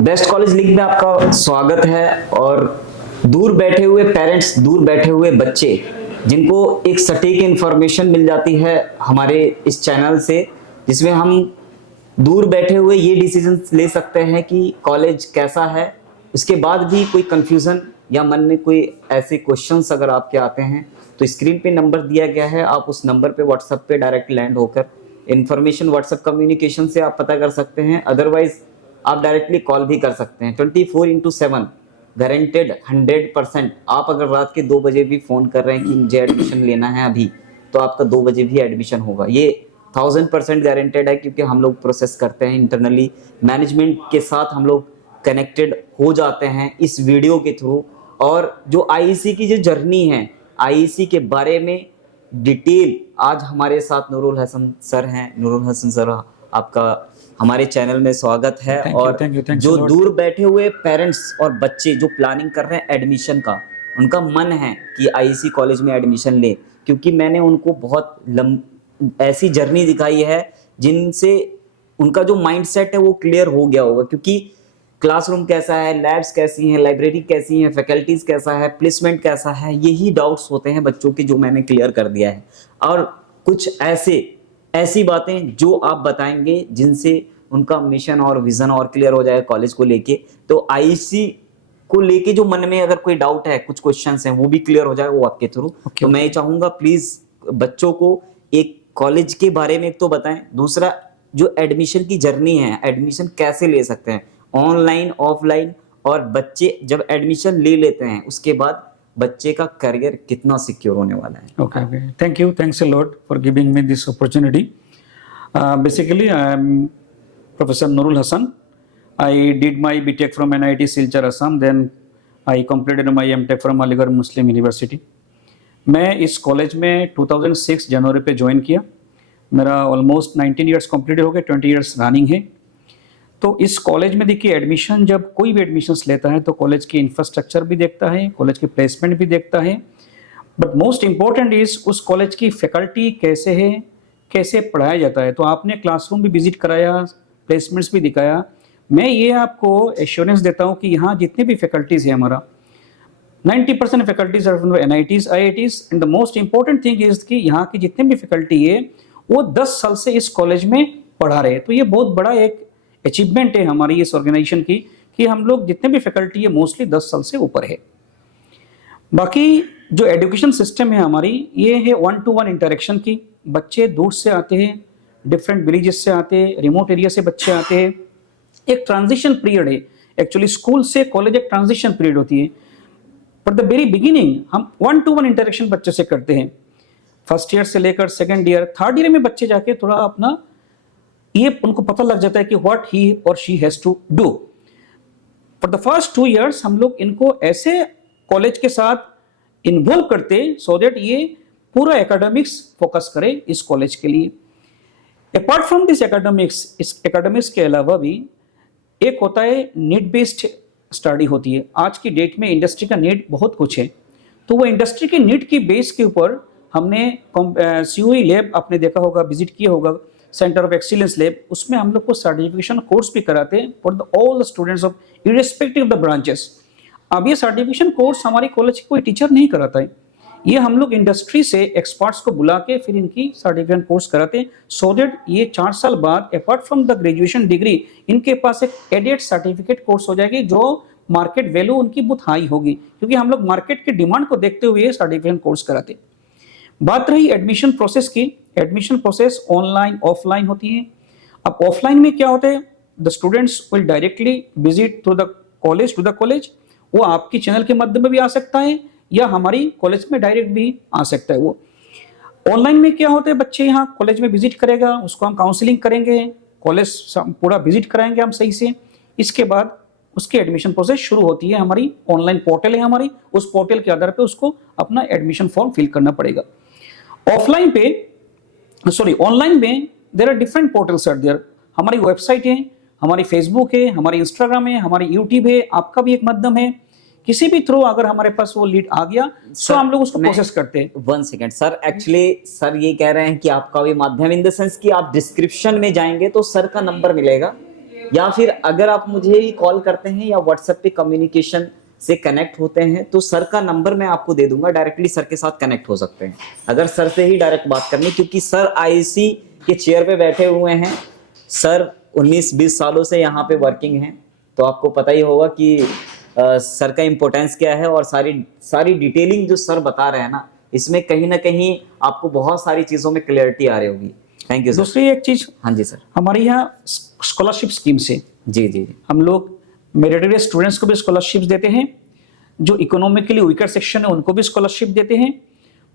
Best college league में आपका स्वागत है। और दूर बैठे हुए पेरेंट्स, दूर बैठे हुए बच्चे जिनको एक सटीक इंफॉर्मेशन मिल जाती है हमारे इस चैनल से, जिसमें हम दूर बैठे हुए ये डिसीजन ले सकते हैं कि कॉलेज कैसा है। उसके बाद भी कोई कंफ्यूजन या मन में कोई ऐसे क्वेश्चंस अगर आपके आते हैं तो स्क्रीन पे नंबर दिया गया है, आप उस नंबर पे व्हाट्सएप पे डायरेक्ट लैंड होकर इन्फॉर्मेशन व्हाट्सएप कम्युनिकेशन से आप पता कर सकते हैं। अदरवाइज आप डायरेक्टली कॉल भी कर सकते हैं। 24/7 गारंटेड 100%। आप अगर रात के 2 बजे भी फोन कर रहे हैं कि मुझे एडमिशन लेना है अभी, तो आपका 2 बजे भी एडमिशन होगा। ये 1000% गारंटेड है, क्योंकि हम लोग प्रोसेस करते हैं इंटरनली, मैनेजमेंट के साथ हम लोग कनेक्टेड हो जाते हैं इस वीडियो के थ्रू। और जो आईईसी की जो जर्नी है, आईईसी के बारे में डिटेल आज हमारे साथ नूरुल हसन सर हैं। नूरुल हसन सर, आपका हमारे चैनल में स्वागत है। और जो दूर बैठे हुए पेरेंट्स और बच्चे जो प्लानिंग कर रहे हैं एडमिशन का, उनका मन है कि आईईसी कॉलेज में एडमिशन ले, क्योंकि मैंने उनको बहुत ऐसी जर्नी दिखाई है जिनसे उनका जो माइंडसेट है वो क्लियर हो गया होगा। क्योंकि क्लासरूम कैसा है, लैब्स कैसी हैं, लाइब्रेरी कैसी है, फैकल्टीज कैसा है, प्लेसमेंट कैसा है, यही डाउट्स होते हैं बच्चों के, जो मैंने क्लियर कर दिया है। और कुछ ऐसी बातें जो आप बताएंगे जिनसे उनका मिशन और विजन और क्लियर हो जाए कॉलेज को लेके। तो आईईसी को लेके जो मन में अगर कोई डाउट है, कुछ क्वेश्चंस हैं, वो भी क्लियर हो जाए वो आपके थ्रू। तो मैं ये चाहूंगा प्लीज बच्चों को एक कॉलेज के बारे में एक तो बताएं, दूसरा जो एडमिशन की जर्नी है, एडमिशन कैसे ले सकते हैं, ऑनलाइन ऑफलाइन, और बच्चे जब एडमिशन ले लेते हैं उसके बाद बच्चे का करियर कितना सिक्योर होने वाला है। Okay. Thank you. Thanks a lot for giving me this opportunity. Basically, I am Professor Nurul Hassan. I did my BTech from NIT Silchar, Assam. Then I completed my MTech from Aligarh Muslim University. मैं इस college में 2006 जनवरी पे join किया। मेरा almost 19 years complete हो गए, 20 years running है। तो इस कॉलेज में देखिए, एडमिशन जब कोई भी एडमिशन्स लेता है तो कॉलेज की इंफ्रास्ट्रक्चर भी देखता है, कॉलेज की प्लेसमेंट भी देखता है, बट मोस्ट इंपॉर्टेंट इज उस कॉलेज की फैकल्टी कैसे है, कैसे पढ़ाया जाता है। तो आपने क्लासरूम भी विजिट कराया, प्लेसमेंट्स भी दिखाया। मैं ये आपको एश्योरेंस देता हूँ कि यहाँ जितने भी फैकल्टीज है, हमारा 90% faculties are from NITs, IITs, and the most important thing is कि यहाँ की जितने भी फैकल्टी है वो 10 साल से इस कॉलेज में पढ़ा रहे हैं। तो ये बहुत बड़ा एक अचीवमेंट है हमारी इस ऑर्गेनाइजेशन की कि हम लोग जितने भी फैकल्टी है मोस्टली 10 साल से ऊपर है। बाकी जो एजुकेशन सिस्टम है हमारी, ये है 1-to-1 इंटरेक्शन की। बच्चे दूर से आते हैं, डिफरेंट विलेजेस से आते हैं, रिमोट एरिया से बच्चे आते हैं। एक ट्रांजिशन पीरियड है, एक्चुअली स्कूल से कॉलेज एक ट्रांजिशन पीरियड होती है। बट द वेरी बिगिनिंग हम 1-to-1 इंटरेक्शन बच्चे से करते हैं। फर्स्ट ईयर से लेकर सेकेंड ईयर, थर्ड ईयर में बच्चे जाके थोड़ा अपना ये उनको पता लग जाता है कि व्हाट ही और she has to do. For the first 2 years हम लोग इनको ऐसे कॉलेज के साथ इन्वॉल्व करते सो दैट ये पूरा एकेडमिक्स फोकस करे इस कॉलेज के लिए। अपार्ट फ्रॉम दिस एकेडमिक्स, इस एकेडमिक्स के अलावा भी एक होता है नीड बेस्ड स्टडी होती है। आज की डेट में इंडस्ट्री का नीड बहुत कुछ है, तो वो इंडस्ट्री के नीड की बेस के ऊपर हमने COE लैब आपने देखा होगा, विजिट किया होगा, सेंटर ऑफ एक्सीलेंस लैब, उसमें हम लोग को सर्टिफिकेशन कोर्स भी कराते हैं for all the students of irrespective of the branches. अब ये सर्टिफिकेशन कोर्स हमारी कॉलेज की कोई टीचर नहीं कराता है, ये हम लोग इंडस्ट्री से एक्सपर्ट्स को बुला के फिर इनकी सर्टिफिकेशन कोर्स कराते हैं, सो दैट ये 4 साल बाद apart from the graduation degree इनके पास एक एडेड सर्टिफिकेट कोर्स हो जाएगी, जो मार्केट वैल्यू उनकी बहुत हाई होगी, क्योंकि हम लोग मार्केट की डिमांड को देखते हुए सर्टिफिकेशन कोर्स कराते हैं। बात रही एडमिशन प्रोसेस की, एडमिशन प्रोसेस ऑनलाइन ऑफलाइन होती है। अब ऑफलाइन में क्या होता है, the students will directly visit to the college. वो आपकी चैनल के माध्यम में भी आ सकता है या हमारी कॉलेज में डायरेक्ट भी आ सकता है। वो ऑनलाइन में क्या होता है, बच्चे यहाँ कॉलेज में विजिट करेगा, उसको हम काउंसलिंग करेंगे, कॉलेज पूरा विजिट कराएंगे हम सही से। इसके बाद उसकी एडमिशन प्रोसेस शुरू होती है। हमारी ऑनलाइन पोर्टल है हमारी, उस पोर्टल के आधार पे उसको अपना एडमिशन फॉर्म फिल करना पड़ेगा। ऑनलाइन में there are different portals are there. हमारी वेबसाइट है, हमारी फेसबुक है, हमारी इंस्टाग्राम है, हमारी यूट्यूब है, आपका भी एक माध्यम है। किसी भी थ्रू अगर हमारे पास वो लीड आ गया तो हम लोग उसको प्रोसेस करते हैं। 1 सेकेंड सर, एक्चुअली सर ये कह रहे हैं कि आपका भी माध्यम इन द सेंस कि आप डिस्क्रिप्शन में जाएंगे तो सर का नंबर मिलेगा, या फिर अगर आप मुझे ही कॉल करते हैं या व्हाट्सएप पे कम्युनिकेशन से कनेक्ट होते हैं तो सर का नंबर मैं आपको दे दूंगा, डायरेक्टली सर के साथ कनेक्ट हो सकते हैं अगर सर से ही डायरेक्ट बात करनी, क्योंकि सर आईसी के चेयर पे बैठे हुए हैं। सर 19-20 सालों से यहाँ पे वर्किंग हैं, तो आपको पता ही होगा कि सर का इम्पोर्टेंस क्या है, और सारी डिटेलिंग जो सर बता रहे हैं ना, इसमें कहीं ना कहीं आपको बहुत सारी चीज़ों में क्लियरिटी आ रही होगी। Thank you sir. दूसरी एक चीज, हाँ जी सर। हमारे यहाँ स्कॉलरशिप स्कीम से जी जी जी। हम लोग मेरिटोरियस स्टूडेंट्स को भी स्कॉलरशिप देते हैं, जो इकोनॉमिकली वीकर सेक्शन है उनको भी स्कॉलरशिप देते हैं,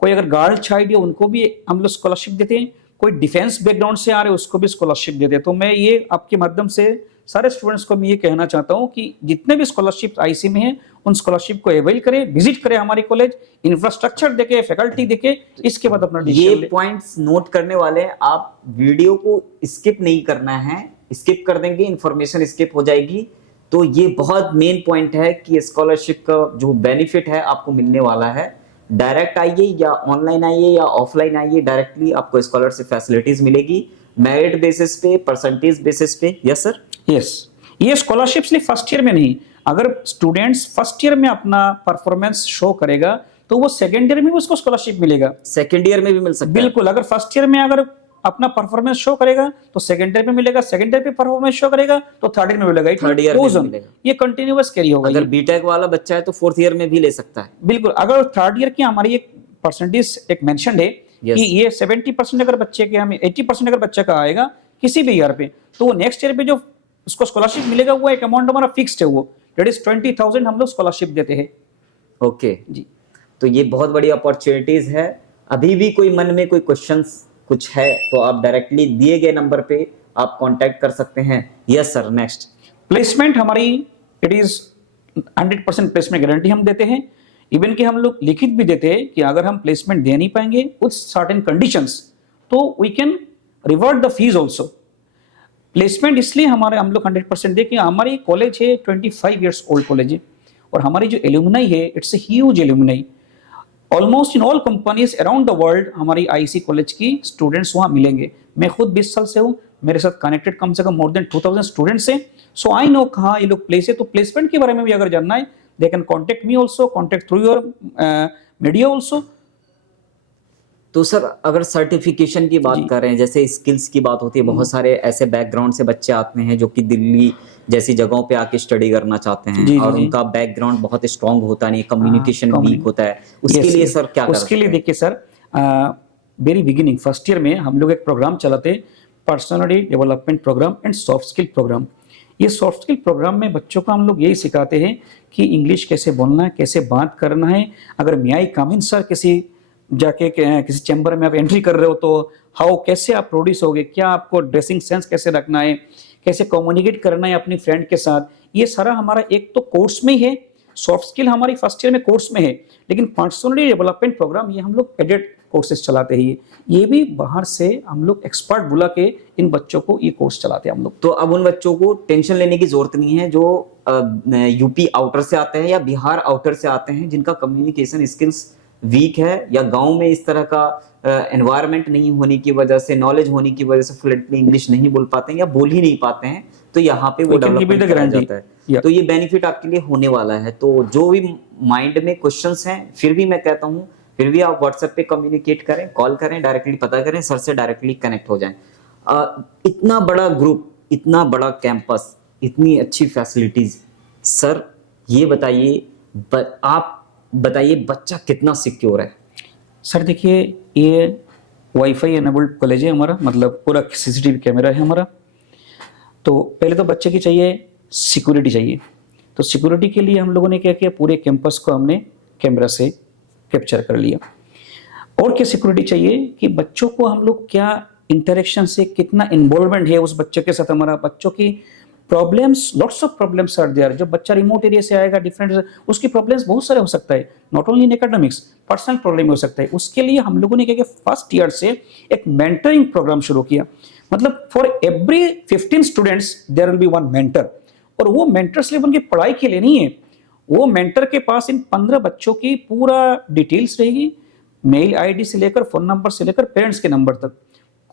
कोई अगर गर्ल चाइल्ड है उनको भी हम लोग स्कॉलरशिप देते हैं, कोई डिफेंस बैकग्राउंड से आ रहे हैं उसको भी स्कॉलरशिप देते हैं। तो मैं ये आपके माध्यम से सारे स्टूडेंट्स को मैं ये कहना चाहता हूँ कि जितने भी स्कॉलरशिप आईसी में हैं उन स्कॉलरशिप को अवेल करें, विजिट करें हमारी कॉलेज, इंफ्रास्ट्रक्चर देखे, फैकल्टी देखे, इसके बाद अपना ये डिसीजन पॉइंट्स नोट करने वाले हैं। आप वीडियो को स्किप नहीं करना है, स्किप कर देंगे इंफॉर्मेशन स्किप हो जाएगी। तो ये बहुत मेन पॉइंट है कि स्कॉलरशिप का जो बेनिफिट है आपको मिलने वाला है। डायरेक्ट आइए या ऑनलाइन आइए या ऑफलाइन आइए, डायरेक्टली आपको स्कॉलरशिप फैसिलिटीज मिलेगी, मेरिट बेसिस पे, परसेंटेज बेसिस पे। Yes sir. यस, ये स्कॉलरशिप सिर्फ फर्स्ट ईयर में नहीं, अगर स्टूडेंट्स फर्स्ट ईयर में अपना परफॉर्मेंस शो करेगा तो वो सेकेंड ईयर में भी उसको स्कॉलरशिप मिलेगा। सेकेंड ईयर में भी मिल सकता है। बिल्कुल, अगर फर्स्ट ईयर में अगर अपना परफॉर्मेंस शो करेगा तो सेकंड ईयर में मिलेगा, सेकंड ईयर पे परफॉर्मेंस शो करेगा तो थर्ड ईयर में मिलेगा, थर्ड ईयर में मिलेगा। ये कंटिन्यूअस कैरी होगा। अगर बीटेक वाला बच्चा है तो फोर्थ ईयर में भी ले सकता है। बिल्कुल, अगर थर्ड ईयर की हमारी एक परसेंटेज एक मेंशन है कि ये 70% अगर बच्चे के, हमें 80% अगर बच्चे का आएगा किसी भी ईयर पे, तो वो नेक्स्ट ईयर पे जो उसको स्कॉलरशिप मिलेगा वो एक अमाउंट हमारा फिक्स्ड है, वो दैट इज 20,000 हम लोग स्कॉलरशिप देते हैं। ओके जी, तो ये बहुत बड़ी अपॉर्चुनिटीज है। अभी भी कोई मन में कोई क्वेश्चंस कुछ है तो आप डायरेक्टली दिए गए नंबर पे आप कांटेक्ट कर सकते हैं। Yes sir. नेक्स्ट, प्लेसमेंट हमारी इट इज 100% प्लेसमेंट गारंटी हम देते हैं। इवन कि हम लोग लिखित भी देते हैं कि अगर हम प्लेसमेंट दे नहीं पाएंगे विद सर्टेन कंडीशंस तो we can revert the fees also. Placement इसलिए हमारे हम लोग 100% दे कि हमारी कॉलेज है 25 ईयर्स ओल्ड कॉलेज है, और हमारी जो एल्यूमनाई है it's a huge alumni. Almost in all companies around the world हमारी आईसी कॉलेज की स्टूडेंट्स वहाँ मिलेंगे। मैं खुद 20 साल से हूँ, मेरे साथ कनेक्टेड कम से कम मोर देन 2000 स्टूडेंट्स हैं। सो आई नो कहाँ ये लोग प्लेस है। तो प्लेसमेंट के बारे में भी अगर जानना है they can contact me also, contact through your media also. तो सर अगर सर्टिफिकेशन की बात कर रहे हैं, जैसे स्किल्स की बात होती है, बहुत सारे ऐसे बैकग्राउंड से बच्चे आते हैं जो कि दिल्ली जैसी जगहों पे आके स्टडी करना चाहते हैं और उनका बैकग्राउंड बहुत स्ट्रांग होता नहीं, कम्युनिकेशन वीक होता है, उसके लिए सर क्या कर सकते हैं? उसके लिए देखिए sir, very beginning first year में हम लोग एक प्रोग्राम चलाते हैं, personality development program and soft skill program. ये सॉफ्ट स्किल प्रोग्राम में बच्चों को हम लोग यही सिखाते हैं कि इंग्लिश कैसे बोलना है, कैसे बात करना है। अगर मे आई कम इन सर, किसी जाके किसी चैम्बर में आप एंट्री कर रहे हो तो हाउ, कैसे आप प्रोड्यूस होगे, क्या आपको ड्रेसिंग सेंस कैसे रखना है, कैसे कम्युनिकेट करना है अपनी फ्रेंड के साथ, ये सारा हमारा एक तो कोर्स में ही है। सॉफ्ट स्किल हमारी फर्स्ट ईयर में कोर्स में है, लेकिन पर्सनालिटी डेवलपमेंट प्रोग्राम ये हम लोग एडेड कोर्सेज चलाते हैं। ये भी बाहर से हम लोग एक्सपर्ट बुला के इन बच्चों को ये कोर्स चलाते हैं हम लोग। तो अब उन बच्चों को टेंशन लेने की जरूरत नहीं है जो यूपी आउटर से आते हैं या बिहार आउटर से आते हैं, जिनका कम्युनिकेशन स्किल्स वीक है या गांव में इस तरह का एनवायरनमेंट नहीं होने की वजह से, नॉलेज होने की वजह से फ्लुएंटली इंग्लिश नहीं बोल पाते हैं या बोल ही नहीं पाते हैं, तो यहाँ पे वो डेवलपमेंट कराया जाता है। तो ये बेनिफिट आपके लिए होने वाला है। तो जो भी माइंड में क्वेश्चंस हैं, फिर भी मैं कहता हूँ फिर भी आप व्हाट्सएप पे कम्युनिकेट करें, कॉल करें, डायरेक्टली पता करें, सर से डायरेक्टली कनेक्ट हो जाएं। इतना बड़ा ग्रुप, इतना बड़ा कैंपस, इतनी अच्छी फैसिलिटीज, सर ये बताइए, आप बताइए बच्चा कितना सिक्योर है? सर देखिए, ये वाईफाई एनेबल्ड कॉलेज है हमारा, मतलब पूरा सीसीटीवी कैमरा है हमारा। तो पहले तो बच्चे की चाहिए सिक्योरिटी चाहिए, तो सिक्योरिटी के लिए हम लोगों ने क्या किया, पूरे कैंपस को हमने कैमरा से कैप्चर कर लिया। और क्या सिक्योरिटी चाहिए कि बच्चों को हम लोग क्या इंटरेक्शन से कितना इन्वॉल्वमेंट है उस बच्चे के साथ हमारा, बच्चों की problems, lots of problems are there. जब बच्चा रिमोट एरिया से आएगा, डिफरेंट उसकी प्रॉब्लम्स बहुत सारे हो सकता है, not only in academics, personal problem हो सकता है। उसके लिए हम लोगों ने क्या किया, फर्स्ट ईयर से एक मेंटरिंग प्रोग्राम शुरू किया। मतलब for every 15 students there will be one mentor, और वो मेंटर सिर्फ उनकी पढ़ाई के लिए नहीं है, वो मेंटर के पास इन 15 बच्चों की पूरा डिटेल्स रहेगी, मेल आईडी से लेकर फोन नंबर से लेकर पेरेंट्स के नंबर तक।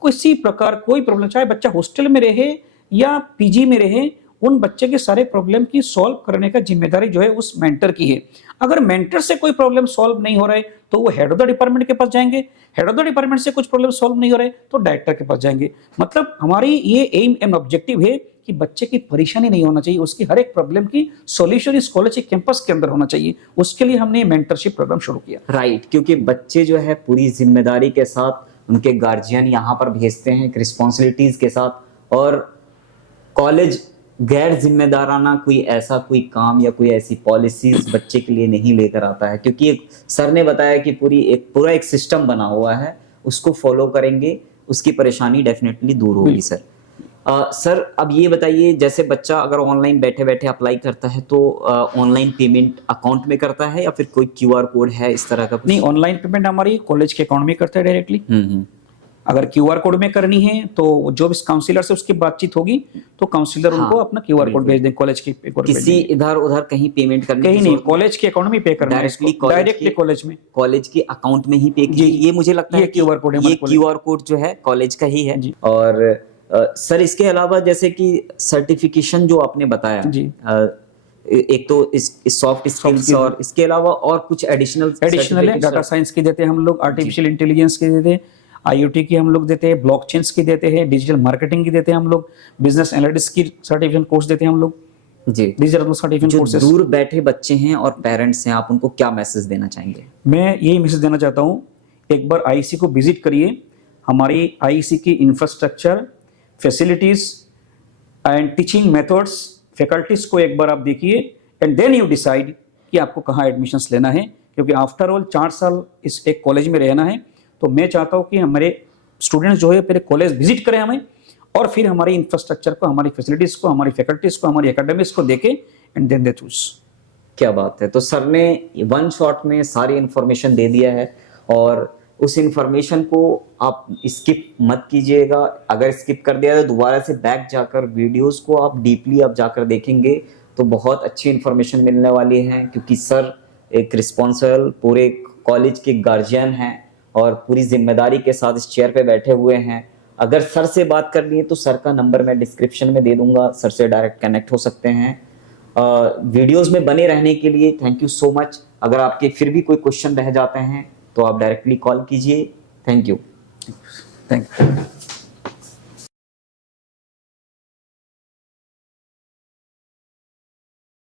किसी प्रकार कोई प्रॉब्लम, चाहे बच्चा हॉस्टल में रहे या पीजी में रहे, उन बच्चे के सारे प्रॉब्लम की सॉल्व करने का जिम्मेदारी जो है उस मेंटर की है। अगर मेंटर से कोई प्रॉब्लम सॉल्व नहीं हो रहा है तो वो हेड ऑफ द डिपार्टमेंट के पास जाएंगे, हेड ऑफ द डिपार्टमेंट से कुछ प्रॉब्लम सॉल्व नहीं हो रहा है तो डायरेक्टर के पास जाएंगे। मतलब हमारी ये एम एंड ऑब्जेक्टिव है कि बच्चे की परेशानी नहीं होना चाहिए, उसकी हर एक प्रॉब्लम की सॉल्यूशन इस कॉलेज के कैंपस के अंदर होना चाहिए। उसके लिए हमने मेंटरशिप प्रोग्राम शुरू किया। राइट, क्योंकि बच्चे जो है पूरी जिम्मेदारी के साथ उनके गार्जियन यहाँ पर भेजते हैं रिस्पॉन्सिबिलिटीज के साथ, और कॉलेज गैर जिम्मेदाराना कोई काम या कोई ऐसी पॉलिसीज बच्चे के लिए नहीं लेकर आता है, क्योंकि एक सर ने बताया कि पूरा एक सिस्टम बना हुआ है, उसको फॉलो करेंगे, उसकी परेशानी डेफिनेटली दूर होगी। सर सर अब ये बताइए, जैसे बच्चा अगर ऑनलाइन बैठे बैठे अप्लाई करता है तो ऑनलाइन पेमेंट अकाउंट में करता है या फिर कोई क्यूआर कोड है इस तरह का कुछ? नहीं, ऑनलाइन पेमेंट हमारी कॉलेज के अकाउंट में करते हैं डायरेक्टली। अगर क्यूआर कोड में करनी है तो जो भी काउंसलर से उसकी बातचीत होगी तो काउंसलर उनको अपना क्यूआर कोड भेज दें, कॉलेज के किसी इधर उधर कहीं पेमेंट करने कहीं नहीं, कॉलेज के अकाउंट में पे करना है, डायरेक्टली कॉलेज में, कॉलेज के अकाउंट में ही पे कीजिए। ये मुझे लगता है क्यूआर कोड है, ये क्यूआर कोड जो है कॉलेज का ही है। और सर इसके अलावा जैसे कि सर्टिफिकेशन जो आपने बताया जी, एक तो इस सॉफ्ट स्किल्स और इसके अलावा और कुछ एडिशनल है। डाटा साइंस की देते हैं हम लोग, आर्टिफिशियल इंटेलिजेंस की देते हैं, IoT की हम लोग देते हैं, ब्लॉकचेन्स की देते हैं, डिजिटल मार्केटिंग की देते हैं हम लोग, बिजनेस एनालिटिक्स की सर्टिफिकेशन कोर्स देते हैं हम लोग जी। Digital certification courses. दूर बैठे बच्चे हैं और पेरेंट्स हैं, आप उनको क्या मैसेज देना चाहेंगे? मैं यही मैसेज देना चाहता हूँ, एक बार IEC को विजिट करिए। हमारी IEC की infrastructure, facilities and teaching methods, faculties को एक बार आप देखिए एंड देन यू डिसाइड कि आपको कहाँ एडमिशन्स लेना है, क्योंकि आफ्टर ऑल 4 साल इस एक कॉलेज में रहना है। तो मैं चाहता हूँ कि हमारे स्टूडेंट्स जो है पहले कॉलेज विजिट करें हमें, और फिर हमारी इंफ्रास्ट्रक्चर को, हमारी फैसिलिटीज को, हमारी फैकल्टीज को, हमारी एकेडमिक्स को देखें एंड देन दे चूज। क्या बात है। तो सर ने वन शॉट में सारी इंफॉर्मेशन दे दिया है, और उस इंफॉर्मेशन को आप स्किप मत कीजिएगा। अगर स्किप कर दिया तो दोबारा से बैक जाकर वीडियोस को आप डीपली आप जाकर देखेंगे तो बहुत अच्छी इंफॉर्मेशन मिलने वाली है, क्योंकि सर एक रिस्पॉन्सिबल पूरे कॉलेज के गार्जियन हैं और पूरी जिम्मेदारी के साथ इस चेयर पे बैठे हुए हैं। अगर सर से बात करनी है तो सर का नंबर मैं डिस्क्रिप्शन में दे दूंगा, सर से डायरेक्ट कनेक्ट हो सकते हैं। वीडियोस में बने रहने के लिए थैंक यू सो मच। अगर आपके फिर भी कोई क्वेश्चन रह जाते हैं तो आप डायरेक्टली कॉल कीजिए। Thank you.